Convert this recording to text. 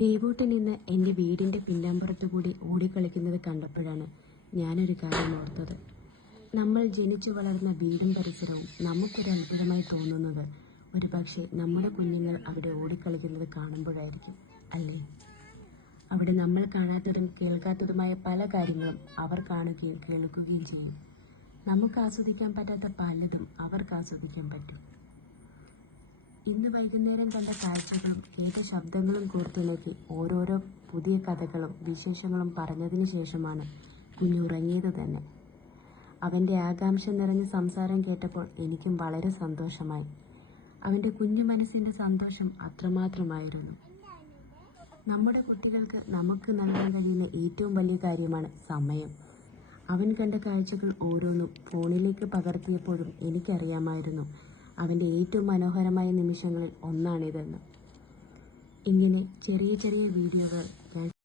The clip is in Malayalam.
ദേവൂട്ടൻ ഇന്ന് എൻ്റെ വീടിൻ്റെ പിന്നാമ്പുറത്തു കൂടി ഓടിക്കളിക്കുന്നത് കണ്ടപ്പോഴാണ് ഞാനൊരു കാര്യം ഓർത്തത്. നമ്മൾ ജനിച്ചു വളർന്ന വീടും പരിസരവും നമുക്കൊരു അത്ഭുതമായി തോന്നുന്നത് ഒരുപക്ഷെ നമ്മുടെ കുഞ്ഞുങ്ങൾ അവിടെ ഓടിക്കളിക്കുന്നത് കാണുമ്പോഴായിരിക്കും, അല്ലേ? അവിടെ നമ്മൾ കാണാത്തതും കേൾക്കാത്തതുമായ പല കാര്യങ്ങളും അവർ കാണുകയും കേൾക്കുകയും ചെയ്യും. നമുക്ക് ആസ്വദിക്കാൻ പറ്റാത്ത പലതും അവർക്ക് ആസ്വദിക്കാൻ പറ്റും. ഇന്ന് വൈകുന്നേരം കണ്ട കാഴ്ചകളും കേട്ട ശബ്ദങ്ങളും കോർത്തിണക്കി ഓരോരോ പുതിയ കഥകളും വിശേഷങ്ങളും പറഞ്ഞതിന് ശേഷമാണ് കുഞ്ഞുറങ്ങിയത് തന്നെ. അവൻ്റെ ആകാംക്ഷ നിറഞ്ഞ സംസാരം കേട്ടപ്പോൾ എനിക്കും വളരെ സന്തോഷമായി. അവൻ്റെ കുഞ്ഞു മനസ്സിൻ്റെ സന്തോഷം അത്രമാത്രമായിരുന്നു. നമ്മുടെ കുട്ടികൾക്ക് നമുക്ക് നൽകാൻ കഴിയുന്ന ഏറ്റവും വലിയ കാര്യമാണ് സമയം. അവൻ കണ്ട കാഴ്ചകൾ ഓരോന്നും ഫോണിലേക്ക് പകർത്തിയപ്പോഴും എനിക്കറിയാമായിരുന്നു അവൻ്റെ ഏറ്റവും മനോഹരമായ നിമിഷങ്ങളിൽ ഒന്നാണിതെന്ന്. ഇങ്ങനെ ചെറിയ ചെറിയ വീഡിയോകൾ ഞാൻ